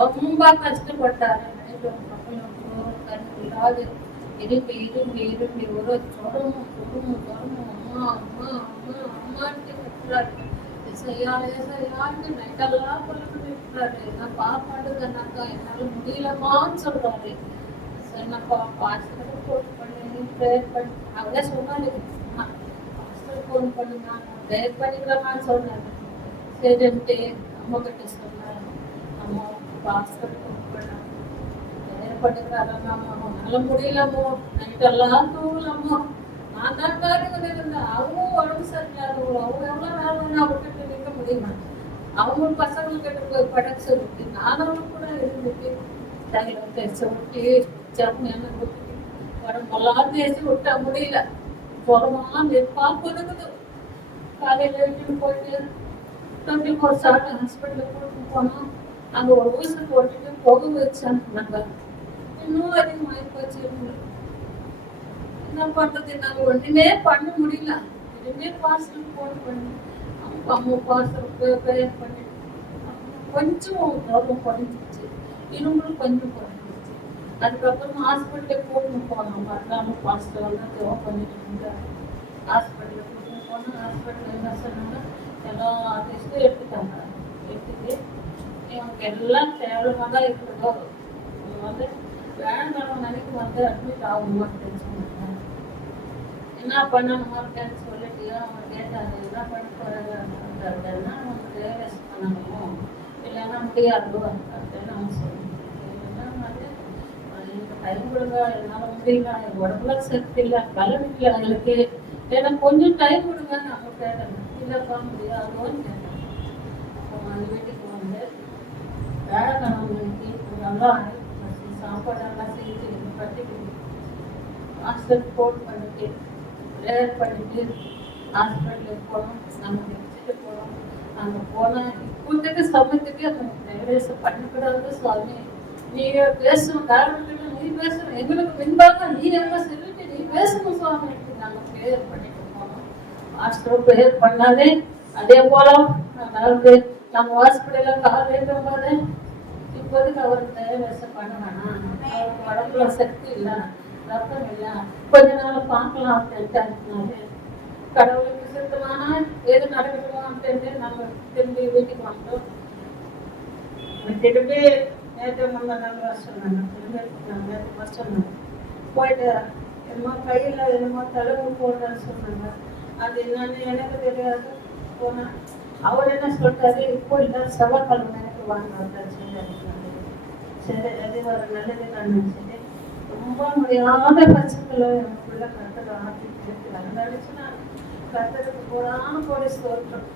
ரொம்ப கஷ்டப்பட்டாரு. இல்லாது இரும்பி இரும்பி இரும்பி ஒரு சொரமும் சொரமும் சொரமும் அம்மா அம்மா அம்மா அம்மான்ட்டு விட்டுறாரு. நைட்டெல்லாம் கொண்டு விட்டுறாரு. நான் பாப்பாடுங்கன்னாக்கா என்னால முடியலமான்னு சொல்றாரு. என்னப்பா பாஸ்டருக்கு ஃபோன் பண்ணி ப்ரேயர் பண்ணி அவரே சொன்னாரு, பாஸ்டருக்கு ஃபோன் பண்ணுங்க நான் ப்ரேயர் பண்ணிக்கிறேன்னு சொன்னாரு. சரின்ட்டு அம்மா கிட்ட சொன்னாரு, அம்மா பாஸ்டருக்கு ஃபோன் பண்ண ப்ரேயர் பண்ணிக்கிறாரம்மா, உன்னால முடியலமோ நைட்டெல்லாம் தூங்கலம்மா. நான் தான் காரியங்கள் இருந்தேன். அவங்களும் உடம்பு சரியில்லாதவங்க, அவங்க எவ்வளோ நேரம் நான் விட்டுட்டு நிற்க முடியுமா? அவங்களும் பசங்களுக்கு போய் படக்க சொல்லிட்டு நானும் கூட இருந்துட்டு தைல தேய்ச்சி விட்டு ஜம்முன்னு விட்டுட்டு உடம்பெல்லாம் தேய்ச்சி விட்டா முடியல. உடம்பெல்லாம் நெருப்பா கொடுக்குது. காலையில் வீட்டுக்கு போயிட்டு 24 ஹாஸ்பிட்டலுக்கு கூட்டிட்டு போனோம். அங்கே ஒரு ஊசி போட்டுட்டு புகை வச்சாங்க. இன்னும் அதிகமாகி போச்சு. என்ன பண்றது, நாங்கள் ஒன்றுமே பண்ண முடியல. எதுவுமே பாஸ்டருக்கு ஃபோன் பண்ணி அம்மா பாஸ்டருக்கு ப்ரேயர் பண்ணி கொஞ்சம் ப்ராப்ளம் குறைஞ்சிச்சு. இரும்பும் கொஞ்சம் குறைஞ்சிச்சு. அதுக்கப்புறம் ஹாஸ்பிட்டலுக்கு கூட்டிட்டு போனோம். மறக்காம பாஸ்டர் வந்து ஜெபம் பண்ணிட்டு இருந்தார். ஹாஸ்பிட்டலுக்கு கூட்டிட்டு போனோம். ஹாஸ்பிட்டல் என்ன சொன்னாங்க, எல்லா டெஸ்ட்டும் எடுத்துட்டாங்க. எடுத்துட்டு இவங்க எல்லாம் தேவையாக தான் இருக்குதோ வந்து வேண்டாம் நினைக்கு வந்து அட்மிட் ஆகுமான்னு தெரிஞ்சுக்கோங்க. என்ன பண்ணணுமான்னு சொல்லிட்டு அவங்க கேட்டாங்க, என்ன பண்ண போறாங்க அப்படின்னா அவங்க டேவஸ் பண்ணணும், இல்லைன்னா முடியாது அப்படின்னு அவங்க சொல்லுவாங்க. எனக்கு டைம் கொடுங்க, என்னால் முடியல, என் உடம்புல சக்தி இல்லை, பலம் இல்லை எங்களுக்கு, எனக்கு கொஞ்சம் டைம் கொடுங்க அவங்க கேட்டாங்க. இல்லைப்பா முடியாதோன்னு கேட்டாங்க. அவங்க அந்த வீட்டுக்கு வந்து வேலைக்கிழமைக்கு நல்லா சாப்பாடெல்லாம் செஞ்சு கட்டிக்கிட்டு ஹாஸ்பிட்டலுக்கு ஃபோன் பண்ணிட்டு ப்ரேயர் பண்ணிட்டு ஹாஸ்பிட்டலுக்கு போனோம். நம்ம வச்சுட்டு போனோம். அங்கே போனால் இப்போதைக்கு சமயத்துக்கு அந்த ப்ரேயர்ஸை பண்ணக்கூடாது சுவாமி, நீங்க பேசணும், டாக்டர்கிட்ட நீ பேசணும், எங்களுக்கு பின்பாக நீ எல்லாம் சொல்லிட்டு நீ பேசணும் சுவாமி. நாங்கள் ப்ரேயர் பண்ணிட்டு போனோம். ஹாஸ்பிட்டல் ப்ரேயர் பண்ணாதே அதே போல அதாவது நம்ம ஹாஸ்பிட்டல்ல கால் இருக்கும் போது இப்போதைக்கு அவருக்கு ப்ரேயர்ஸை பண்ண வேணாம், அவருக்கு உடம்புல சக்தி இல்லை, ரத்தம் இல்லை, கொஞ்ச நாள் பார்க்கலாம் அப்படின்ட்டு கடவுளுக்கு சித்தமான எது நடக்கணுமோ அப்படின்ட்டு நம்ம திரும்பி வீட்டுக்கு வந்தோம். திரும்பி நேற்று நம்ம நல்லா சொன்னாங்க, நேற்று சொன்னாங்க போயிட்டு என்னமோ கையில் என்னமோ தலைவு போடுறேன்னு சொன்னாங்க. அது என்னன்னு எனக்கு தெரியாது. போனேன். அவர் என்ன சொல்லிட்டாரு, இப்போ இல்லை செவ்வாய்க்கிழமை எனக்கு வாங்க வந்தாரு சொன்னாரு. சரி அது ஒரு நல்லது நான் நினச்சிட்டு ரொம்ப முடியாத பட்சத்தில் எனக்குள்ள கருத்தை ஆட்டிட்டு நடந்துச்சுன்னா கருத்துக்கு போடாமல் போலீஸ் தோற்றம்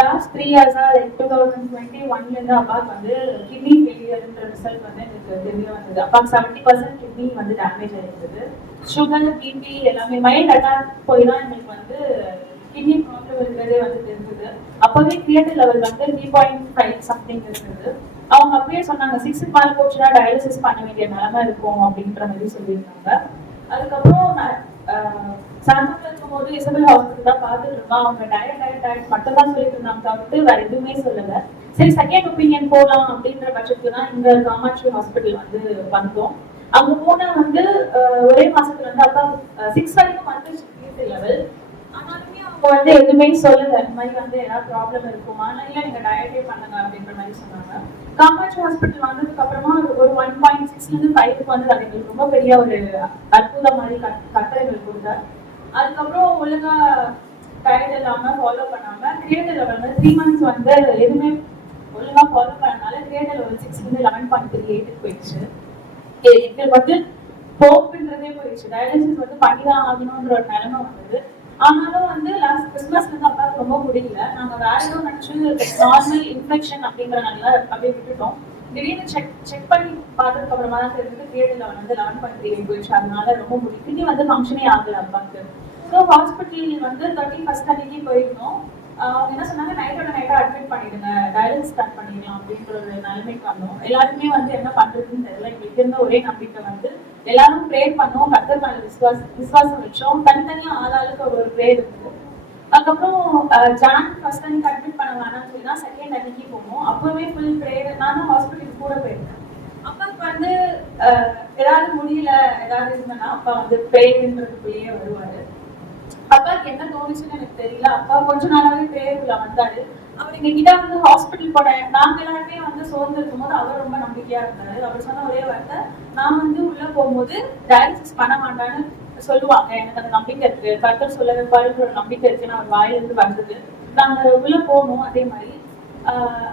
லாஸ்ட் 3 இயர்ஸா லைக் 2021 அப்பாக்கு வந்து கிட்னி ஃபெயிலியர்ன்ற ரிசல்ட் வந்து எனக்கு தெரிய வந்தது. அப்பாக்கு 70% கிட்னி வந்து டேமேஜ் ஆயிருந்தது. சுகர், பிபி எல்லாமே மைல்ட் அட்டாக் போய் தான் எங்களுக்கு வந்து கிட்னி ப்ராப்ளம் இருக்கிறதே வந்து தெரிஞ்சது. அப்பவே கிரியேட்டின் லெவல் வந்து 3.5 சம்திங் இருந்தது. அவங்க அப்பயே சொன்னாங்க 6 மேல போச்சுன்னா டயாலிசிஸ் பண்ண வேண்டிய நிலைமை இருக்கும் அப்படின்ற மாதிரி சொல்லியிருந்தாங்க. அதுக்கப்புறம் சாந்தத்தில் இருக்கும்போது இசபெல் ஹாஸ்பிட்டல் தான் பார்த்துட்டு இருக்கோம். அவங்க டயட் மட்டும் தான் சொல்லிட்டு இருந்தாங்க, தவிர்த்து வேற எதுவுமே சொல்லலை. சரி செகண்ட் ஒப்பீனியன் போகலாம் அப்படின்ற பட்சத்துல தான் இந்த காமாட்சி ஹாஸ்பிட்டல் வந்து வந்தோம். அங்க போனா வந்து ஒரே மாசத்துல வந்து அப்பா 6 வரைக்கும் வந்துச்சு கிரியேட்டின் லெவல். ஆனாலுமே அவங்க வந்து எதுவுமே சொல்லலை, இந்த மாதிரி வந்து ஏதாவது ப்ராப்ளம் இருக்குமா, இல்லை நீங்க டயட்டே பண்ணுங்க அப்படின்ற மாதிரி சொன்னாங்க. காமாட்சி ஹாஸ்பிட்டல் வந்ததுக்கு அப்புறமா ஒரு 1.6 5 வந்து அது எங்களுக்கு ரொம்ப பெரிய ஒரு அற்புதம் மாதிரி கட்டளைகள் கொடுத்தார். அதுக்கப்புறம் ஒழுங்கா டயட் இல்லாம ஃபாலோ பண்ணாம கிரியேட்டின் லெவல் வந்து 3 months வந்து எதுவுமே ஒழுங்கா ஃபாலோ பண்ணனால கிரியேட்டின் லெவல் 6 11.38 போயிடுச்சு. எங்களுக்கு வந்து ஹோப்ன்றதே போயிடுச்சு. டயாலிசிஸ் வந்து பண்ணிதான் ஆகணும்ன்ற ஒரு நிலைமை வந்தது. ஆனாலும் வந்து லாஸ்ட் கிறிஸ்மஸ்ல இருந்து அப்பாவுக்கு ரொம்ப முடியல. நாங்க வேற எதுவும் நினைச்சு நார்மல் இன்ஃபெக்ஷன் அப்படிங்கிறனால அப்படியே விட்டுட்டோம். திடீர்னு செக் பண்ணி பார்த்ததுக்கு அப்புறமா தான் தெரிஞ்சது கிரியேட்டின் லெவல் வந்து 11.38 போயிடுச்சு. அதனால ரொம்ப முடியும் கிட்னி வந்து ஃபங்க்ஷனே ஆகல அப்பாவுக்கு. ஸோ ஹாஸ்பிட்டல் வந்து 31st அன்னைக்கு போயிருந்தோம். அவங்க என்ன சொன்னாங்க, நைட்டா அட்மிட் பண்ணிடுங்க, டயாலிசிஸ் ஸ்டார்ட் பண்ணிடலாம் அப்படின்ற ஒரு நிலைமைக்கு வந்தோம். எல்லாருமே வந்து என்ன பண்றதுன்னு தெரியல. எங்களுக்கு இருந்த ஒரே நம்பிக்கை வந்து எல்லாரும் ப்ரேயர் பண்ணோம், கர்த்தர் மேல விசுவாசம் வச்சோம். தனித்தனியா ஆளாளுக்கு ஒரு ப்ரேயர் இருந்தது. அதுக்கப்புறம் ஜான் ஃபர்ஸ்ட் அன்னைக்கு அட்மிட் பண்ண வேணாம்னு சொல்லி தான் செகண்ட் அன்னைக்கு போனோம். அப்பவே ஃபுல் ப்ரேயர். நானும் ஹாஸ்பிட்டலுக்கு கூட போயிருந்தேன். அப்பாவுக்கு வந்து ஏதாவது முடியல ஏதாவது இருந்தேன்னா அப்பா வந்து ப்ரேயர்ன்றதுக்குள்ளேயே வருவாரு. அப்பாவுக்கு என்ன தோணுச்சுன்னு எனக்கு தெரியல. அப்பா கொஞ்ச நாளாவே பிரேயர்ல வந்தாரு. அவர் எங்க கிட்ட வந்து ஹாஸ்பிட்டல் போன நாங்க எல்லாருமே வந்து சோர்ந்து இருக்கும் போது அவர் ரொம்ப நம்பிக்கையா இருந்தாரு. அவர் சொன்ன ஒரே வார்த்தை, நான் வந்து உள்ள போகும்போது டயாலிசிஸ் பண்ண மாட்டான்னு சொல்லுவாங்க, எனக்கு அந்த நம்பிக்கை இருக்கு, கர்த்தர் சொல்ல வைப்பாருன்ற ஒரு நம்பிக்கை இருக்குன்னு அவர் வாயிலிருந்து வந்தது. நாங்க உள்ள போகணும். அதே மாதிரி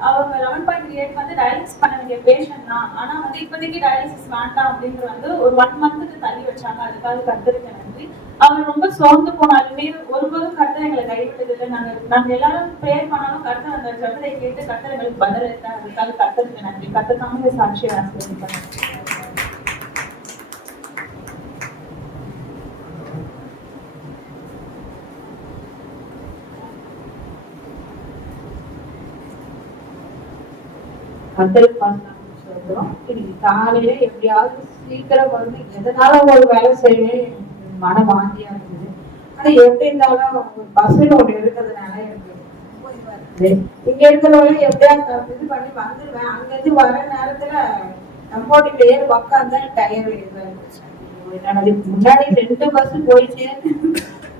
அவங்க 11.8 வந்து டயாலிசிஸ் பண்ண வேண்டிய பேஷண்ட் தான். ஆனா வந்து இப்போதைக்கு டயாலிசிஸ் வேண்டாம் அப்படின்ற வந்து ஒரு 1 மந்த்துக்கு தள்ளி வச்சாங்க. அதுக்காக கர்த்தருக்கு நன்றி. அவர் ரொம்ப சோர்ந்து போனாலுமே ஒருபோதும் கர்த்தர் எங்களை கைவிட்டது இல்லை. நாங்க எல்லாரும் ப்ரேயர் பண்ணாலும் கர்த்தர் அந்த ஜபத்தை கேட்டு கர்த்தர் எங்களுக்கு பதில் எடுத்தார். அதுக்காக கர்த்தருக்கு நன்றி. கர்த்தர் தாமே சாட்சியை ஆசீர்வதிப்பார். இன்னைக்கு காலையில எப்படியாவது சீக்கிரம் வந்து எதனால ஒரு வேலை செய்வேன் மன வாந்தியா இருக்குது. ஆனா எப்படி இருந்தாலும் பஸ்ல ஒன்று இருக்கிறதுனால எனக்கு இங்க இருக்கிறவங்க எப்படியாவது இது பண்ணி வந்துடுவேன். அங்கிருந்து வர நேரத்துல நம்மோட உட்காந்தா டயர் என்னது முன்னாடி 2 பஸ் போயிடுச்சு,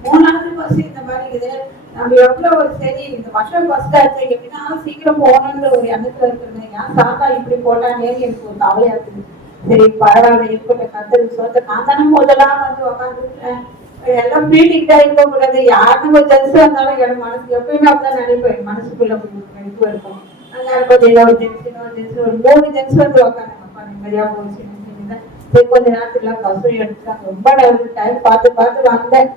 3வது பஸ் இந்த மாதிரி இருக்குது. நம்ம எவ்வளவு சரி இந்த வருஷம் பஸ் ஆச்சு எப்படின்னா சீக்கிரம் போகணுன்ற ஒரு எண்ணத்துல இருக்கிறது. ஏன் சாத்தா இப்படி போட்டானே எனக்கு ஒரு கவலையா இருக்குது. சரி பரவாயில்ல இருக்கட்டும், கத்தருக்கு சொல்ல நான் தானே முதலாம் வந்து உட்காந்துருக்கேன். எல்லாம் பீட்டிக்கிட்டா இருக்க கூடாது. யாருக்கும் ஒரு ஜென்ஸ் வந்தாலும் என் மனசு எப்பயுமே அப்படிதான் நினைப்பேன். மனசுக்குள்ள இது இருக்கும். அங்க கொஞ்சம் ஒரு ஜென்ஸ் ஒரு 3 ஜென்ஸ் வந்து உட்காந்து அப்பா நிம்மதியா போச்சு. கொஞ்ச நேரத்துல பஸ்ஸும் எடுத்துட்டாங்க. ரொம்ப டைம் பார்த்து வந்தேன்.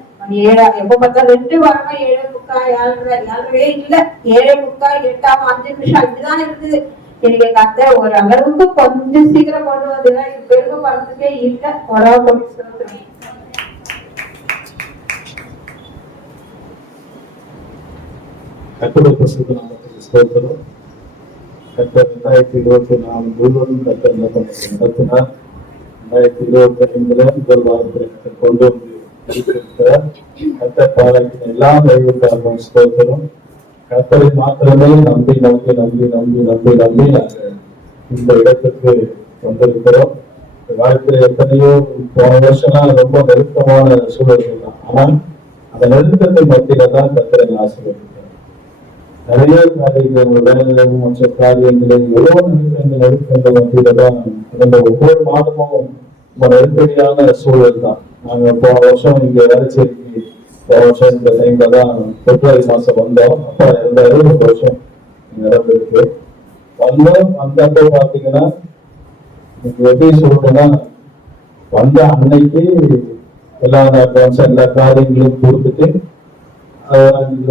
7 எப்ப பார்த்தா 2 வாரமா 7:45 7:30 இல்ல 7:45 8 5 நிமிஷம் அப்படிதான் இருக்குது. எனக்கு எங்க அத்தை ஒரு அளவுக்கு கொஞ்சம் சீக்கிரம் கொண்டு வந்ததுன்னா இது பெருமை படத்துக்கே இல்ல. உடம்பு கொண்டு சொல்லுறேன். கர்த்தருடைய பரிசுத்த நாமத்துக்கு ஸ்தோத்திரம். கர்த்தர் 2024 முழுவதும் கர்த்தர் நடத்தினார். 2025 முதல் வாரத்தில் கொண்டு வந்து இருக்கிறார். கர்த்தர் பாராட்டின எல்லா தெய்வங்களுக்காகவும் ஸ்தோத்திரம். கர்த்தரை மாத்திரமே நம்பி நாங்கள் இந்த இடத்துக்கு வந்திருக்கிறோம். வாழ்க்கையில எத்தனையோ போன வருஷம்லாம் ரொம்ப நெருக்கமான சூழல்கள் தான். ஆனால் அந்த நெருக்கத்தை மத்தியில தான் கர்த்தரை ஆசீர்வதிக்கிறார். நிறைய காரியங்கள் வேலைகளும் மற்ற காரியங்களும் எவ்வளவு நெருக்கங்கள் மத்தியில தான் ஒவ்வொரு மாதமும் ரொம்ப நெருக்கடியான சூழல் தான். நாங்க போன வருஷம் இங்க வேலைச்சேரிக்கு போன வருஷம் இந்த டைம்ல தான் பிப்ரவரி மாசம் வந்தோம். அப்பா இருந்தாரு. ஒரு வருஷம் நடந்திருக்கு. வந்தப்போ பாத்தீங்கன்னா எப்படி சொல்றேன்னா, வந்த அன்னைக்கு எல்லா காரியங்களும் கொடுத்துட்டு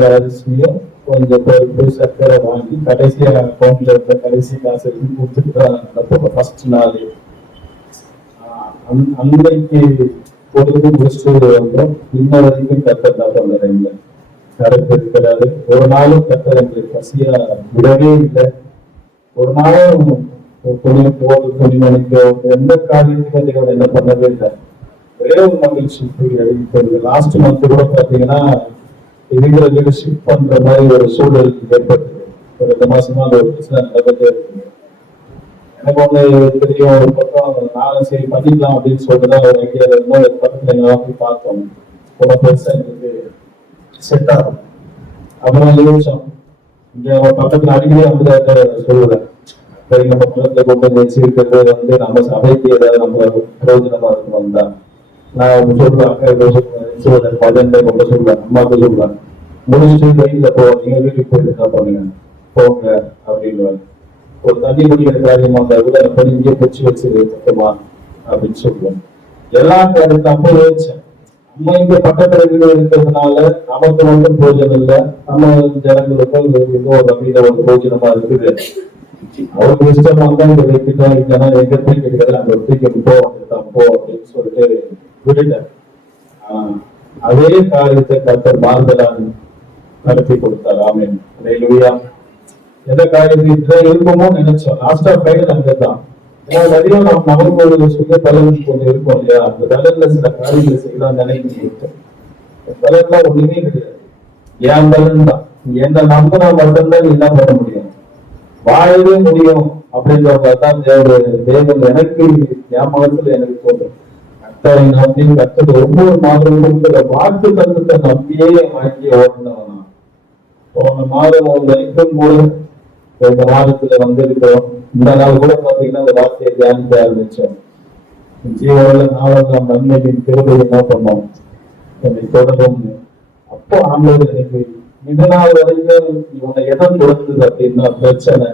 அரிசியும் கொஞ்சம் பருப்பு சர்க்கரை வாங்கி கடைசியா அக்கௌண்ட்ல இருந்த கடைசி காசு எடுத்து கொடுத்துட்டு தான் நடப்போம். ஃபர்ஸ்ட் நாள் அன்னைக்கு பொழுது முடிச்சுட்டு வந்தோம். இன்ன வரைக்கும் கர்த்தர் தான் பண்ணுறீங்க. கரெக்ட் இருக்கிறாரு. ஒரு நாளும் கர்த்தர் எங்களுக்கு பசியா விடவே இல்லை. ஒரு நாளும் துணி மணிக்கோ எந்த காரியத்துக்கும் தேவன் என்ன பண்ணவே இல்லை. ஒரே ஒரு மகிழ்ச்சி. லாஸ்ட் மந்த் கூட பாத்தீங்கன்னா இதுங்கிற ஷிஃப்ட் பண்ற மாதிரி ஒரு சூழல் ஏற்பட்டது. ஒரு 2 மாசமா அது ஒரு பிரச்சனை நடந்துட்டே இருக்கு. எனக்கு ஒண்ணு தெரியும், ஒரு பக்கம் நானும் சரி பண்ணிக்கலாம் அப்படின்னு சொல்லிட்டுதான் ஒரு ஐடியா இருந்தோம். பக்கத்துல எங்க போய் பார்த்தோம். ரொம்ப பெருசா எங்களுக்கு செட் ஆகும். அப்புறம் யோசிச்சோம், இங்க பக்கத்துல அடிக்கடி வந்து சொல்லுவேன், சரி நம்ம பக்கத்துல கொண்டு வச்சிருக்கிறது வந்து நம்ம சபைக்கு ஏதாவது நம்ம பிரயோஜனமா இருக்கும் வந்தா நான் சொல்லுவேன். சொல்லுவேன் பதன்ட்டு ரொம்ப சொல்லுவேன். அம்மாவுக்கு சொல்லுவேன், முடிச்சுட்டு வெயில நீங்க வீட்டுக்கு போயிட்டு தான் பண்ணுங்க போங்க அப்படின்னு. ஒரு தண்ணி குடிக்கிற காரியமா இருந்தா கூட இங்கே பிடிச்சி வச்சிரு பக்கமா அப்படின்னு சொல்லுவேன். எல்லா காரியத்தையும் அப்போ யோசிச்சேன். நம்ம இங்க பக்கத்துல வீடு இருக்கிறதுனால நமக்கு மட்டும் போஜனம் இல்லை, நம்ம ஜனங்களுக்கும் ஏதோ ஒரு வகையில ஒரு போஜனமா இருக்குது. அவருக்கு இஷ்டமா தான் இங்க வைக்கிட்டோம். இல்லைன்னா எங்க தூக்கிட்டு அங்க தூக்கிட்டு போ அப்படின்னு சொல்லிட்டு விட்டுட்டேன். அதே காரியத்தை கர்த்தர் மாறுதலாக நடத்தி கொடுத்தார். ஆமென். ஹல்லேலூயா. எந்த காரியத்தை இருக்குமோ நினைச்சோம், லாஸ்டா ஃபைனல் அங்கதான். ஏன்னா நிறைய நமக்கு ஒரு சுய பலன் ஒண்ணு இருக்கும் இல்லையா, அந்த பலன்ல சில காரியங்களை செய்யலாம் நினைக்கும். பலன்லாம் ஒண்ணுமே கிடையாது, என் பலன் தான். என்ன நம்பினா மட்டும்தான் என்ன பண்ண முடியும், வாழவே முடியும் அப்படின்றதான் தேவன் எனக்கு என் மனசுல எனக்கு தோன்றும். கர்த்தரை நம்பி கர்த்தர் ஒவ்வொரு மாதமும் வாக்கு தந்தத்தை நம்பியே என் வாழ்க்கையை ஓட்டினவனா. போன மாதம் வரைக்கும் கூட இந்த மாதத்துல வந்திருக்கிறோம். இந்த நாள் கூட பாத்தீங்கன்னா இந்த வார்த்தையை தியானிக்க ஆரம்பிச்சோம். ஜீவனில் நாளெல்லாம் நன்மையின் திரும்ப என்ன பண்ணோம், என்னை தொடரும். அப்போ ஆண்டவர் எனக்கு இந்த நாள் வரைக்கும் இவனை எதை தொடர்ந்தது அப்படின்னா பிரச்சனை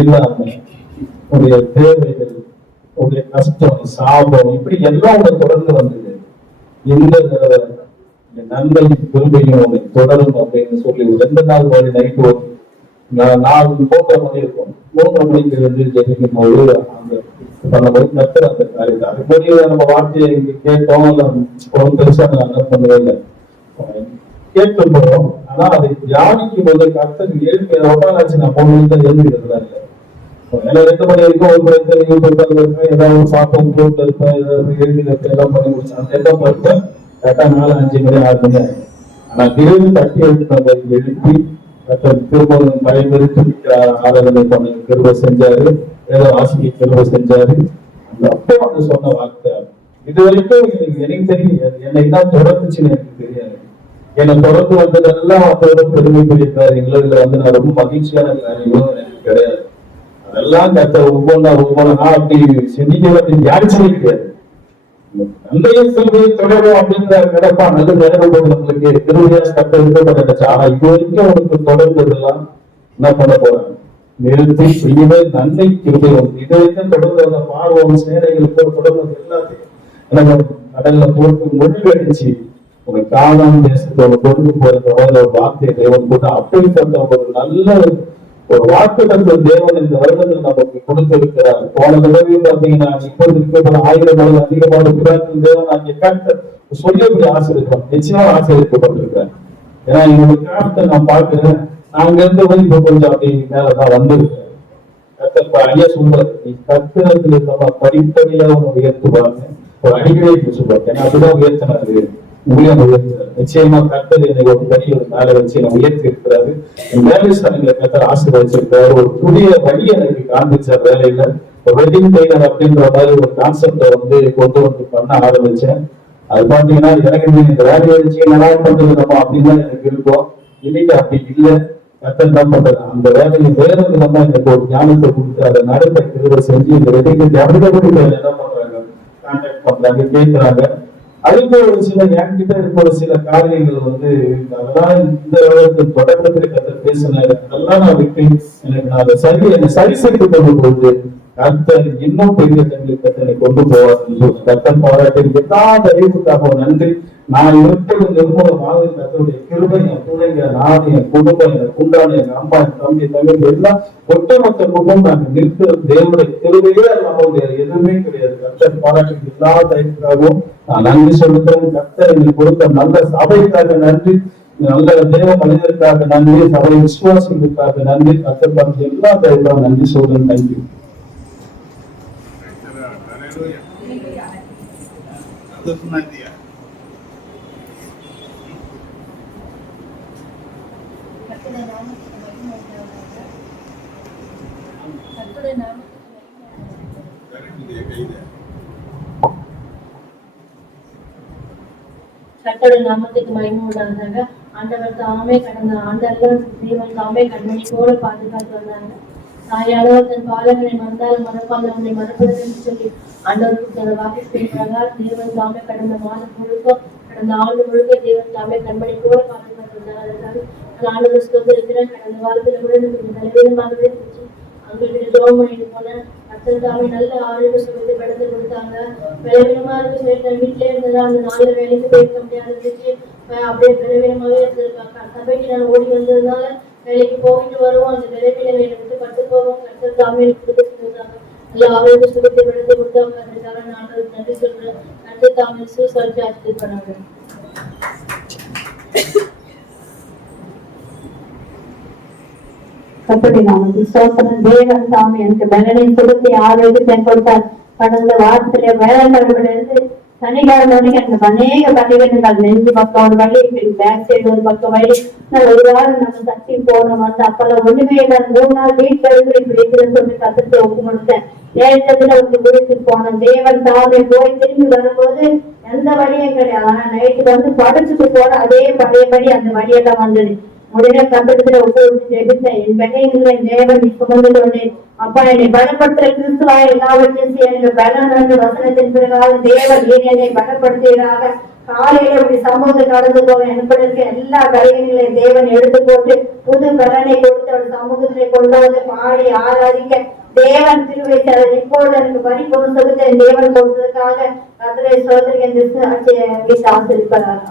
இல்லாம உடைய தேவைகள், உடைய கஷ்டம், சாபம், இப்படி எல்லாம் உன்னை தொடர்ந்து வந்தது. இந்த தடவை நன்மையின் திரும்பியும் உன்னை தொடரும் அப்படின்னு சொல்லி 2 நாள் வரை நைட்டு 4-3 மணி இருக்கும். 3 மணிக்கு இருந்து ஜெபிக்கும் போது அந்த பண்ணும்போது கர்த்தர் அந்த காரியத்தை அதுபடி நம்ம வார்த்தையை கேட்டோம், பெருசா நான் பண்ணவே இல்லை, கேட்டு போறோம். ஆனா அதை தியானிக்கும் போது கர்த்தர் எழுப்பி ரொட்டாச்சு நான் 3 மணிக்கு தான் எழுதிக்கிறதா இல்லை. ஏன்னா 2 மணி வரைக்கும் ஒரு மணி இருப்பேன், ஏதாவது சாப்பிடும் ஃப்ரூட் இருப்பேன், ஏதாவது எழுதி இருப்பேன், எல்லாம் பண்ணி முடிச்சேன். அந்த எல்லாம் இருப்பேன் கரெக்டா 4, 5 மணி 6 மணி ஆகும். ஆனா திடீர்னு தட்டி எழுப்பி திரும்பவும் பயன்படுத்தி ஆராதனை பண்ண கிருபை செஞ்சாரு, ஏதோ ஆசிரியை கிருபை செஞ்சாரு. அந்த அப்போ வந்து சொன்ன வார்த்தை இது வரைக்கும் எனக்கு தெரியும், என்னை தான் தொடர்ந்துச்சுன்னு எனக்கு தெரியாது. என்னை தொடர்ந்து வந்ததெல்லாம் அதோட பெருமைக்குரிய காரியங்களோ இல்லை வந்து நான் ரொம்ப மகிழ்ச்சியான காரியங்களோ எனக்கு கிடையாது. அதெல்லாம் கத்த ஒவ்வொன்றா அப்படி செஞ்சுக்க யாருச்சுமே கிடையாது. நன்மையும் திரும்பியும் தொடரும் அப்படின்ற கிடப்பா நல்ல நேரம் நம்மளுக்கு திருவிழா கட்ட இருக்கப்பட்ட. ஆனா இது வரைக்கும் அவனுக்கு தொடர்ந்ததெல்லாம் என்ன பண்ண போறாங்க, நிறுத்தி இனிமே நன்மை கிருபை வந்து இது வரைக்கும் தொடர்ந்து அந்த பார்வம் சேனைகளுக்கு தொடர்ந்து எல்லாத்தையும் எனக்கு கடல்ல போட்டு மொழி அடிச்சு ஒரு காலம் தேசத்தோட கொண்டு போற ஒரு வார்த்தையை தேவன் கூட அப்படிப்பட்ட ஒரு நல்ல ஒரு வாக்குத்தத்த தேவன் இந்த வருடத்தில் நமக்கு கொடுத்திருக்கிறார். போன தடவையும் பாத்தீங்கன்னா இப்போது இருக்கிற 1000 மடங்கு அதிகமான பிரார்த்தனை தேவன் அங்கே சொல்லி ஆசிரியர் நிச்சயமா ஆசிரியப்பட்டிருக்கிறார். ஏன்னா என்னோட காலத்தை நான் பார்க்கிறேன், நாங்க இருந்து இப்ப கொஞ்சம் அப்படி மேலதான் வந்திருக்கேன். ஐயா சொல்றாரு, நீ கத்திரத்துல இருந்தவா படிப்படியா உயர்த்துவாங்க, ஒரு அடிக்கடி சொல்லுவாங்க. ஏன்னா அப்படிதான் உயர்த்தினாரு, உயர்ந்த உயர்த்துறாரு. நிச்சயமா கர்த்தர் என்னை ஒரு படி ஒரு மேல வச்சு என்னை உயர்த்தி இருக்கிறாரு. என் வேலை ஸ்தலங்களை கர்த்தர் ஆசீர்வதிச்சிருக்காரு. ஒரு புதிய வழி எனக்கு காண்பிச்ச வேலையில வெட்டிங் டெய்லர் அப்படின்ற மாதிரி ஒரு கான்செப்டை வந்து கொண்டு வந்து பண்ண ஆரம்பிச்சேன். அது பாத்தீங்கன்னா எனக்கு இந்த வேலையை வச்சு நல்லா பண்றது நம்ம அப்படின்னு தான் எனக்கு இருக்கும். இன்னைக்கு அப்படி இல்லை. கர்த்தர் என்ன பண்றது, அந்த வேலையை வேற விதமா எனக்கு ஒரு ஞானத்தை கொடுத்து அதை நடத்த கிருபை செஞ்சு இந்த வெட்டிங் அப்படி என்ன பண்றாங்க, கான்டாக்ட் பண்றாங்க, கேட்கிறாங்க. அதுக்கு ஒரு சில என்கிட்ட இருக்க ஒரு சில காரியங்கள் வந்து அதெல்லாம் இந்த தொடக்கத்தில் கர்த்தர் பேசினாரு. அதெல்லாம் நான் விட்டு எனக்கு நான் அதை சரி செய்து கொண்டு போகுது. கர்த்தர் இன்னும் பெரிய கர்த்தனை கொண்டு போவார். கர்த்தர் பாராட்டி எல்லா அறிவுக்காக நன்றி. நான் இருப்பது நிர்மூலமாக கர்த்தருடைய கிருபை, என் பிள்ளைங்க, நான், என் குடும்பம், எனக்கு உண்டான என் அம்மா, என் தம்பி, தங்கை எல்லாம் ஒட்டுமொத்த குடும்பம் நாங்கள் நிற்கிற தேவனுடைய கிருபையே நம்மளுடைய எதுவுமே கிடையாது. கர்த்தர் பாராட்டி எல்லா தயவுக்காகவும் நான் நன்றி சொல்லுகிறேன். கர்த்தர் எனக்கு கொடுத்த நல்ல சபைக்காக நன்றி, நல்ல தேவ மனிதருக்காக நன்றி, சபை விசுவாசிகளுக்காக நன்றி. கர்த்தர் பார்த்து எல்லா தயவுக்காக நன்றி சொல்றேன். நன்றி. கர்த்தருடைய நாமத்துக்கு மகிமை உண்டாதாக. ஆண்டவர் தாமே கடந்த ஆண்டெல்லாம் தேவன் தாமே கண்மணி போல பாதுகாத்து வந்தாங்க. தாயாளர் தன் பாலகனை மறந்தால் மறப்பால் அவனை மறப்பதற்கு சொல்லி ஆண்டவருக்கு தன் வாக்கை செய்கிறாங்க. தேவன் தாமே கடந்த மாதம் முழுக்க, கடந்த ஆண்டு முழுக்க தேவன் தாமே கண்மணி போல பாதுகாத்து வந்தாங்க. அதற்காக ஆண்டவர் சுதந்திரத்தினர் கடந்த வாரத்தில் கூட நமக்கு தலைவீனமாகவே இருந்துச்சு. அவங்களுக்கு ஜோம் பண்ணிட்டு போனேன். கர்த்தர் தாமே நல்ல ஆரோக்கிய சுகத்தை படுத்து கொடுத்தாங்க. பலவீனமா இருக்கு சரி, வீட்டிலே இருந்ததா அந்த 4 வேலைக்கு போயிருக்க முடியாது இருந்துச்சு. அப்படியே பலவீனமாவே இருந்திருக்காங்க. சபைக்கு நான் ஓடி வந்ததுனால வேலைக்கு போயிட்டு வருவோம், அந்த விரைவில் வேலை விட்டு பட்டு போவோம். கர்த்தர் தாமே கொடுத்தாங்க, நல்ல ஆரோக்கிய சுகத்தை படுத்து கொடுத்தாங்க. அதற்காக நான் நன்றி சொல்றேன். கர்த்தர் தாமே சுசரிச்சு ஆசிரியர் பண்ணாங்க. கர்த்தருடைய நாமத்தில் ஸ்தோத்திரம். தேவன் தாமே எனக்கு பலனை கொடுத்து ஆரோக்கியத்தை கொடுத்தார். கடந்த வாரத்திலே வேலைக்கிழமையிலிருந்து சனிக்கிழமை வரைக்கும் எனக்கு அநேக பண்டிகைகள் நெஞ்சு பக்கம் ஒரு வழி, பேக் சைடு ஒரு பக்கம் வழி. நான் ஒரு வாரம் நம்ம தட்டி போனோம் வந்து அப்பெல்லாம் ஒண்ணுமே இல்லை. 3 நாள் வீட்டுல இருந்து இப்படி இருக்குன்னு சொல்லி கத்துட்டு ஒப்பு கொடுத்தேன். ஏற்றத்துல வந்து வீட்டுக்கு போனோம். தேவன் தாமே போய் திரும்பி வரும்போது எந்த வழியும் கிடையாது. ஆனா நைட்டு வந்து படுத்துட்டு போன அதே பழையபடி அந்த வழியெல்லாம் வந்தது. உடனே கத்திரத்துல ஒப்புவிச்சு ஜெபித்தேன். என் பெண்களை தேவன் சுமந்து கொண்டேன். அப்பா என்னை பலப்படுத்துற கிறிஸ்துவா எல்லாவற்றையும் எனக்கு பலம் என்று வசனத்தின் பிறகாக தேவன் என்னை பலப்படுத்துகிறாக. காலையில இப்படி சமூகம் நடந்து போக என்பதற்கு எல்லா கலைகளையும் தேவன் எடுத்து போட்டு புது பலனை கொடுத்து அவர் சமூகத்திலே கொண்டு வந்து பாடி ஆராதிக்க தேவன் திருவை இப்போது எனக்கு வரி கொடுத்ததுக்கு தேவன் கொடுத்ததுக்காக கத்திரை சோதரி என்று வீட்டு ஆசிரிப்பதாக.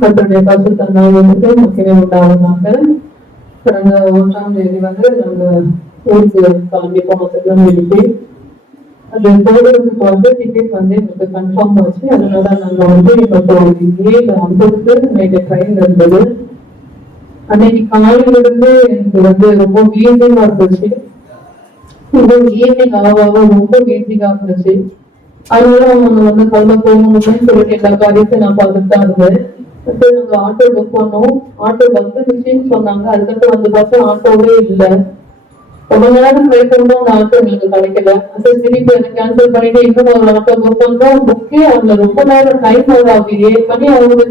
கர்த்தருடைய பரிசுத்த நாமத்துக்கு மகிமை உண்டாவதாக. கடந்த 1ஆம் தேதி வந்து நாங்க ஊருக்கு கிளம்பி போனதுக்கு எழுதி அது போகிறதுக்கு வந்து டிக்கெட் வந்து எங்களுக்கு கன்ஃபார்ம் ஆச்சு. அதனால நாங்க வந்து எங்களுக்கு 7:50 நைட்டு ட்ரெயின் இருந்தது. அன்னைக்கு காலையில இருந்து எனக்கு வந்து ரொம்ப வீசிங்கா இருந்துச்சு. ஈவினிங் ஆக ரொம்ப வீசிங்கா இருந்துச்சு. அதனால அவங்க வந்து கிளம்ப போகணும்னு சொல்லிட்டு எல்லா காரியத்தையும் நான் பார்த்துட்டு தான் இருந்தேன். நாங்க ஆட்டோ புக் பண்ணோம். ஆட்டோ வந்துருச்சுன்னு சொன்னாங்க. அதுக்கப்புறம் வந்து பார்த்தா ஆட்டோவே இல்லை. ரொம்ப நேரம் ட்ரை பண்ணோம், அந்த ஆட்டோ எங்களுக்கு கிடைக்கல. திருப்பி அதை கேன்சல் பண்ணிட்டு இன்னும் ஒரு ஆட்டோ புக் பண்றோம். புக்கே அதுல ரொம்ப நேரம் டைம் ஆகுது. 7 மணி ஆகுது.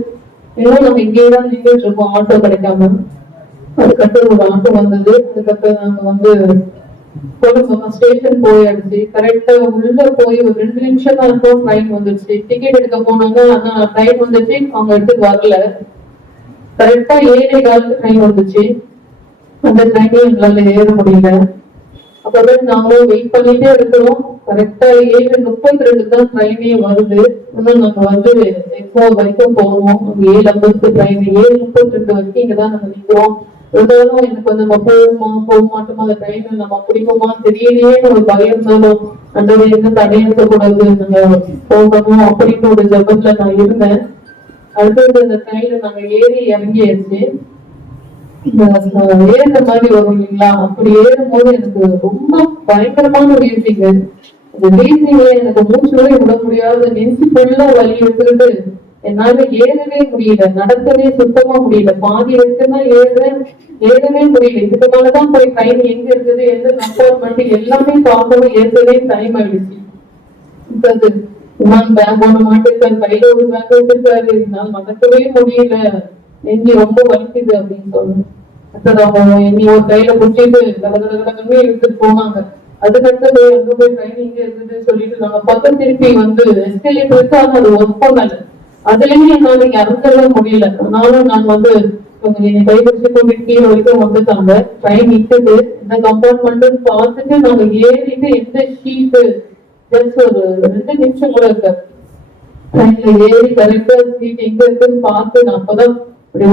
இன்னும் நம்ம இங்கேயே தான் நின்றுட்டு இருக்கோம் ஆட்டோ கிடைக்காம. அதுக்கப்புறம் ஒரு ஆட்டோ வந்தது. அதுக்கப்புறம் நாங்க வந்து ஸ்டேஷன் போயாச்சு. கரெக்டா உள்ள போய் ஒரு 2 நிமிஷம் தான் இருக்கும், ட்ரெயின் வந்துருச்சு. டிக்கெட் எடுக்க போனாங்க, ஆனா ட்ரெயின் வந்துச்சு, அவங்க எடுத்து வரல. கரெக்டா 7:15 ட்ரெயின் வந்துச்சு. அந்த ட்ரெயினையும் எங்களால ஏற முடியல. அப்பதான் நாங்களும் வெயிட் பண்ணிட்டே இருக்கிறோம். கரெக்டா 7:32 தான் ட்ரெயினே வருது. இன்னும் நாங்க வந்து எக்மோ வரைக்கும் போவோம். 7:50 ட்ரெயின் 7:32 வரைக்கும் இங்கதான் நாங்க நிற்கிறோம். இருந்தாலும் எனக்கு வந்து நம்ம போக மாட்டோமா, அந்த ட்ரெயின் நம்ம பிடிக்குமா தெரியலையே ஒரு பயம் இருந்தாலும் அந்த என்ன தடையிருக்க கூடாது, நாங்க போகணும் அப்படின்னு ஒரு ஜபத்துல நான் இருந்தேன். அடுத்தது அந்த ட்ரெயின்ல நாங்க ஏறி இறங்கியாச்சு. ஏறுற மாதிரி வரும் இல்லைங்களா, அப்படி ஏறும் போது எனக்கு ரொம்ப பயங்கரமான வீசிங்க. அந்த வீசிங்ல எனக்கு மூச்சுவே விட முடியாது. நெஞ்சு ஃபுல்லா வலி எடுத்துக்கிட்டு என்னால ஏறவே முடியல, நடக்கவே சுத்தமா முடியல. பாதி வரைக்கும் தான் ஏறவே முடியல. இதுக்கு மேலதான் போய் ட்ரெயின் எங்க இருக்குது, எந்த கம்பார்ட்மெண்ட் எல்லாமே பார்க்கணும். ஏற்கனவே டைம் ஆயிடுச்சு. பேக் ஒண்ணு மாட்டிருக்காரு, கையில ஒரு பேக் வச்சிருக்காரு. என்னால நடக்கவே முடியல, நெஞ்சு ரொம்ப வலிக்குது அப்படின்னு சொன்னேன். அவங்க இனி ஒரு கையில குடிச்சிட்டு கடகடகடமே எடுத்துட்டு போனாங்க. அதுக்கடுத்து அங்க போய் ட்ரெயின் எங்க இருக்குதுன்னு சொல்லிட்டு நாங்க பக்கம் திருப்பி வந்து எஸ்கலேட்டர் இருக்கு, ஆனா அது ஒர்க் பண்ணல. அதுலயும் என்னால இறங்கவே முடியல. ஆனாலும் நான் வந்து கைவச்சு கொண்டு கீழே வரைக்கும் வந்துட்டாங்க. ட்ரெயின் நிற்குது, இந்த கம்பார்ட்மெண்ட் பார்த்துட்டு நாங்க ஏறிட்டு எந்த ஷீட்டு ஜஸ்ட் ஒரு 2 நிமிஷம் கூட இருக்காது. ட்ரெயின்ல ஏறி கரெக்டா சீட் எங்க இருக்குன்னு பார்த்து நான் அப்பதான்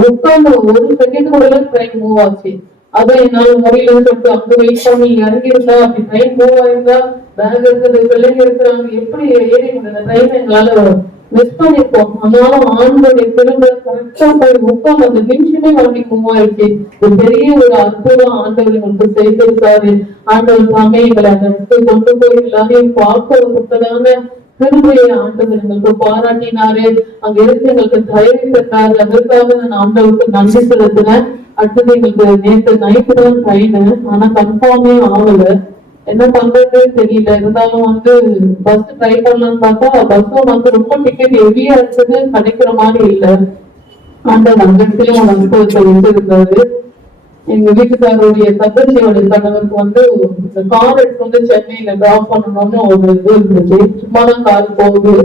உட்கார்ந்து 1 செகண்ட் கூட ட்ரெயின் மூவ் ஆச்சு. அதான் என்னால முடியலன்னு சொல்லிட்டு அங்க வெயிட் பண்ணி இறங்கி இருந்தா அப்படி ட்ரெயின் மூவ் ஆயிருந்தா பேக் இருக்குது, பிள்ளைங்க இருக்கிறாங்க, எப்படி ஏறி முடியல. ட்ரெயின் எங்களால மிஸ் பண்ணிருப்போம். ஆனாலும் ஆண்களுடைய திரும்ப கரெக்டா போய் உட்கார்ந்து அந்த நிமிஷமே வண்டி மூவ் ஆயிடுச்சு. ஒரு பெரிய ஒரு அற்புதம் ஆண்டவர் எங்களுக்கு செய்திருக்காரு. ஆண்டவர் தாமே எங்களை அந்த இடத்துக்கு கொண்டு போய் எல்லாரையும் பார்க்க கொடுத்ததான திருமையை ஆண்டவர் எங்களுக்கு பாராட்டினாரு. அங்க இருந்து எங்களுக்கு தைரியம் தந்தாரு. அதற்காக நான் ஆண்டவருக்கு நன்றி செலுத்தினேன். அடுத்தது எங்களுக்கு நேற்று நைட்டு தான் ட்ரெயின், ஆனா கன்ஃபார்மே ஆகல. என்ன பண்றது தெரியல. இருந்தாலும் வந்து பஸ் ட்ரை பண்ணலாம்னு பார்த்தா பஸ்ஸும் வந்து ரொம்ப டிக்கெட் ஹெவியா இருக்குது, கிடைக்கிற மாதிரி இல்ல. ஆண்டவர் அந்த இடத்துலயும் ஒரு அனுபவத்தை இருந்திருந்தாரு. எங்க வீட்டுக்காரருடைய தங்கச்சியோட கணவருக்கு வந்து கார் எடுத்து வந்து சென்னையில டிராப் பண்ணணும்னு ஒரு இது இருந்துச்சு. சும்மாதான் கார் போகுது.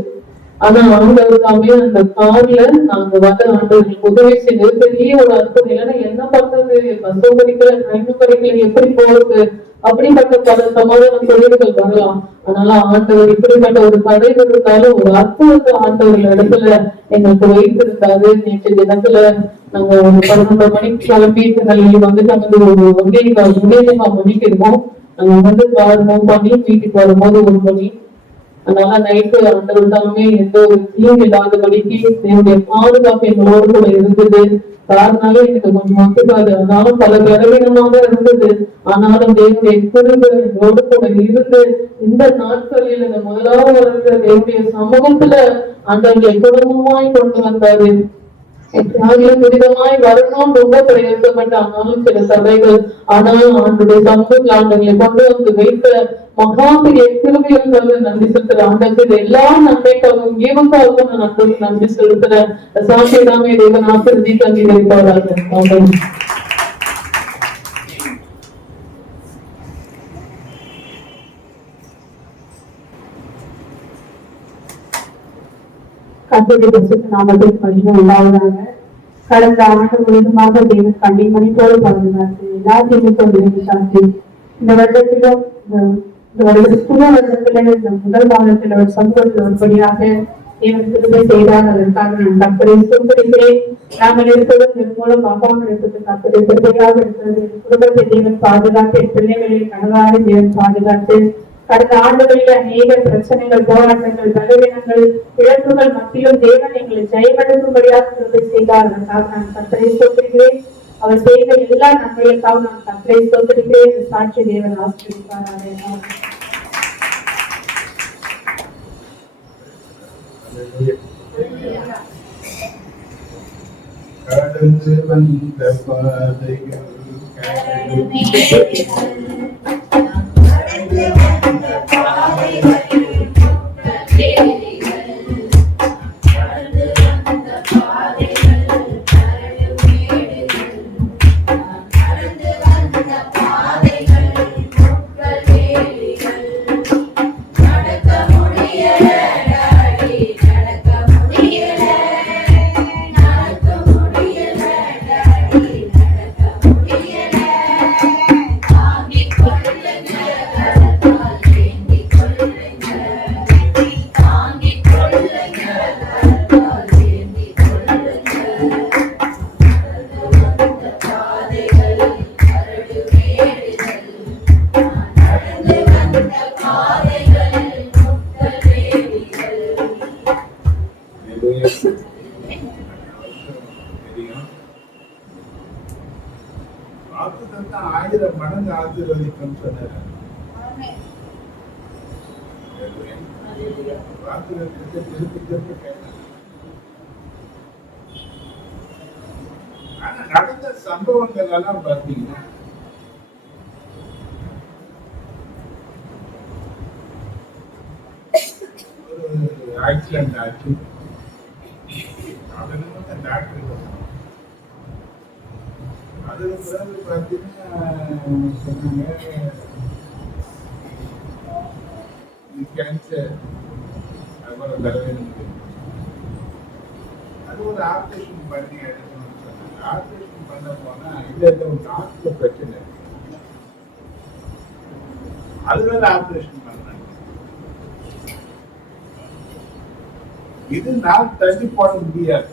ஆனா ஆண்டவருக்காமே அந்த கார்ல நாங்க வந்து ஆண்டவர்களுக்கு உதவி செய்து பெரிய ஒரு அற்புதம். இல்லைன்னா என்ன பண்றது, பஸ்ஸும் கிடைக்கல, ட்ரெயினும் கிடைக்கல, எப்படி போறது அப்படிப்பட்ட பல சமாதான தொழில்கள் வரலாம். அதனால ஆண்டவர் இப்படிப்பட்ட ஒரு தடைகள் இருந்தாலும் ஒரு அற்புதத்தை ஆண்டவர்கள் இடத்துல எங்களுக்கு வைத்திருந்தாரு. நேற்று தினத்துல நாங்க ஒரு 11 மணிக்கு கிளம்பி வந்து நாங்க ஒரு 1:45 மணிக்கு இருக்கோம். நாங்க வந்து கார் மூவ் பண்ணி வீட்டுக்கு வரும்போது 1 மணி. அதனால நைட்டு ஆண்டவர் தாமே எந்த ஒரு தீங்கு இல்லாதபடிக்கு என்னுடைய பாதுகாப்பு எங்களோடு கூட இருந்தது. காரணால எனக்கு கொஞ்சம் ஒத்துக்காது, ஆனாலும் பல பலவீனமாக இருந்தது. ஆனாலும் தேவனுடைய கிருபை எங்களோடு கூட இருந்து இந்த நாட்களில் இந்த முதலாவது வருகிற தேவனுடைய சமூகத்துல ஆண்டவர்களை குடும்பமாய் கொண்டு வந்தாரு. துரிதமாய் வரணும் ரொம்ப பிரயோசப்பட்ட, ஆனாலும் சில சபைகள் ஆனாலும் ஆண்டுடைய சமூகத்தில் ஆண்டவர்களை கொண்டு வந்து வைத்த மகாபெரிய கிருபைகளுக்காக நன்றி செலுத்துற ஆண்டவர் எல்லா நன்மைக்காகவும் ஈவக்காகவும் நான் நன்றி செலுத்துறேன். சாட்சியதாமே தேவன் ஆசீர்வதித்து அங்கீகரிப்பார்கள். ஆமென். கர்த்தருடைய பரிசுத்த நாமத்திற்கு மகிமை உண்டாவதாக. கடந்த ஆண்டு முழுவதுமாக தேவன் கண்ணீர் மணிக்கோடு பாதுகாத்து எல்லாத்தையுமே கொண்டு சாத்தி இந்த வருடத்திலும் இந்த வருடத்துல இந்த முதல் மாதத்தில் ஒரு சமூகத்தில் ஒருபடியாக தேவன் கிருபை செய்தார். அதற்காக நான் கர்த்தரை ஸ்தோத்திரிக்கிறேன். நாங்கள் இருப்பதும் இதன் மூலம் அப்பாமல் இருப்பது கர்த்தரை கிருபையாக இருக்கிறது. குடும்பத்தை தேவன் பாதுகாத்து, பிள்ளைகளை கணவரை தேவன் பாதுகாத்து, கடந்த ஆண்டுகளில் அநேக பிரச்சனைகள், போராட்டங்கள், பலவீனங்கள், இழப்புகள் மத்தியிலும் தேவன் எங்களை ஜெயமெடுக்கும்படியாக கிருபை செய்தார். அதற்காக நான் கர்த்தரை ஸ்தோத்திரிக்கிறேன். அவர் செய்த எல்லா நன்மைகளுக்காக நான் கர்த்தரை ஸ்தோத்திரிக்கிறேன். இந்த சாட்சி தேவன் ஆசீர்வதிப்பார். கடந்து வந்த பாதைகள் வாக்குத்தத்தம் 1000 மடங்கு ஆசீர்வதிக்கும் சொன்னார். வாக்குத்தத்தத்தை திருப்பி திருப்பி கேட்டார். ஆனா நடந்த சம்பவங்கள் எல்லாம் பார்த்தீங்கன்னா ஒரு ஆக்சிடென்ட் ஆச்சு. அதனால டாக்டர் அதுக்கு பிறகு பார்த்தீங்கன்னா சொன்னாங்க கேன்சர், அதுபோல் தலைவலி. அது ஒரு ஆப்ரேஷன் பண்ணி எடுக்கணும்னு சொன்னாங்க. ஆப்ரேஷன் பண்ண போனா இல்லை ஒரு காற்றுல பிரச்சனை இருக்கு, அதுவேல ஆப்ரேஷன் பண்ணாங்க. இது நான் தள்ளி போட முடியாது,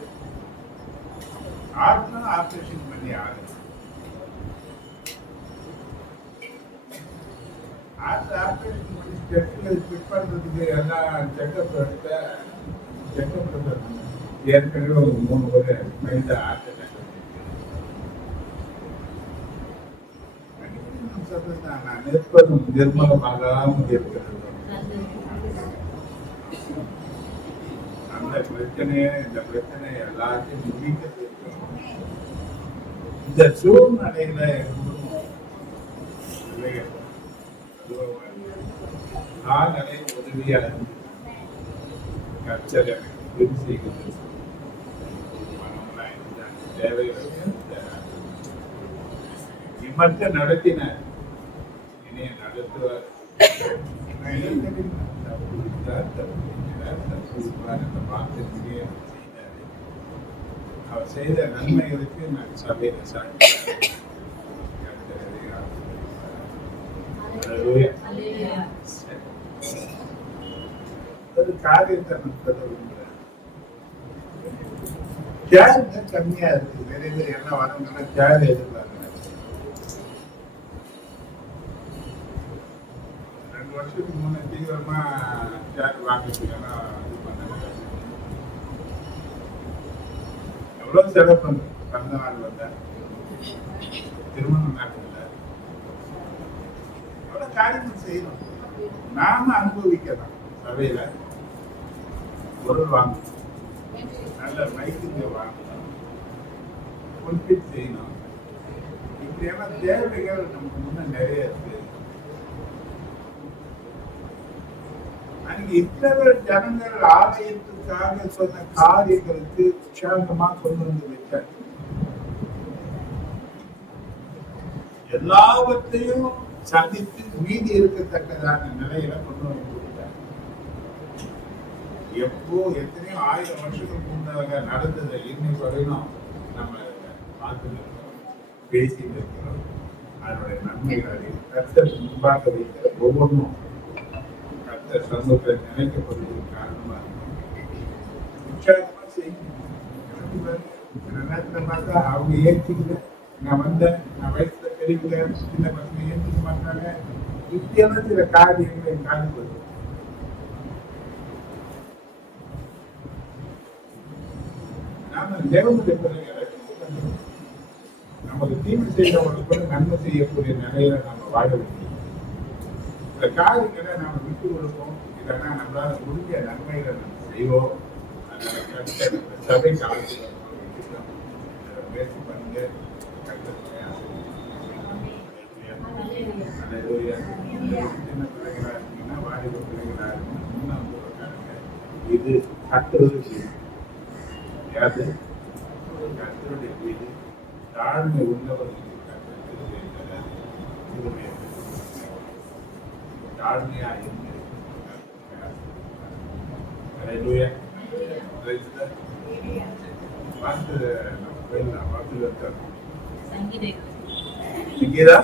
ஆர்ட்னா ஆப்ரேஷன் பண்ணி ஆகுது. ஆப்ரேஷன் பண்ணி ஸ்டெப்ல ஃபிட் பண்றதுக்கு எல்லாம் செக்அப் எடுத்த செக்அப் ஏற்கனவே ஒரு 3 முறை மைண்டா ஹார்ட் அட்டாக் சொல்றேன். நான் நிற்பதும் நிர்மலமாகாமல் இருக்கிறது அந்த பிரச்சனையை, இந்த பிரச்சனை எல்லாத்தையும் முடிக்கிறது. இந்த சூழ்நிலையில நாளை உதவியா இருந்து கர்த்தர் எனக்கு உதவி செய்கிறது. தேவைகளை இம்மற்ற நடத்தினார், இணைய நடத்துவார். அவர் செய்த நன்மைகளுக்கு நான் சபையில சாட்சி. ஒரு காரியத்தை சேர் கம்மியா இருக்கு. நிறைய பேர் என்ன வரவங்கன்னா சேர் எதிர்பார்க்க வருஷத்துக்கு முன்னே தீவிரமா சேர் வாங்கிக்கலாம் இது பண்ணாங்க. எவ்வளவு செலவு பண்ணு பிறந்த நாள் வந்த திருமணம் நாட்டில் எவ்வளவு காரியங்கள் செய்யணும். நாம அனுபவிக்கலாம். சபையில பொருள் வாங்கணும், நல்ல மைக்குங்க வாங்கணும், புல்பிட் செய்யணும். இப்படியெல்லாம் தேவைகள் நமக்கு முன்ன நிறைய இருக்கு. அன்னைக்கு இத்தனை ஜனங்கள் ஆலயத்துக்காக சொன்ன காரியங்களுக்கு உற்சாகமா கொண்டு வந்து வைத்தார். எல்லாவற்றையும் சந்தித்து மீதி இருக்கத்தக்கதான நிலையில கொண்டு வந்து கொடுத்தார். எப்போ எத்தனையோ 1000 வருஷத்துக்கு முன்னாக நடந்ததை இன்னைக்கு வரையிலும் நம்ம பார்த்துட்டு இருக்கிறோம், பேசிட்டு இருக்கிறோம். அதனுடைய நன்மைகளை கர்த்தர் முன்பாக வைக்கிற ஒவ்வொன்றும் கர்த்தர் சமூகத்தில் நினைக்கப்படுவதற்கு காரணமா இருக்கும். உற்சாகமா செய்யணும். நேரத்தில் பார்த்தா அவங்க ஏற்றிக்கல, நான் வந்தேன், நான் வயசுல தெரியல, சின்ன பசங்க ஏற்றிக்க மாட்டாங்க. இப்படியெல்லாம் சில காரியங்களை காண்பது நாம தேவனுடைய பிள்ளைகளை நமக்கு தீமை செய்தவங்களுக்கு கூட நன்மை செய்யக்கூடிய நிலையில நம்ம வாழ முடியும். இந்த காரியங்களை நாம விட்டு கொடுப்போம். இதெல்லாம் நம்மளால முடிஞ்ச நன்மைகளை நம்ம செய்வோம். சபை காலத்தில் பேசி பண்ணுங்க. சின்ன பிள்ளைகளா இருக்கீங்கன்னா, வாலிப பிள்ளைகளா இருக்கீங்கன்னா முன்ன வந்து உட்காருங்க. இது கர்த்தருடைய யாரு கர்த்தருடைய வீடு. தாழ்மை உள்ளவர்களுக்கு தாழ்மையா இருந்து சங்கீதா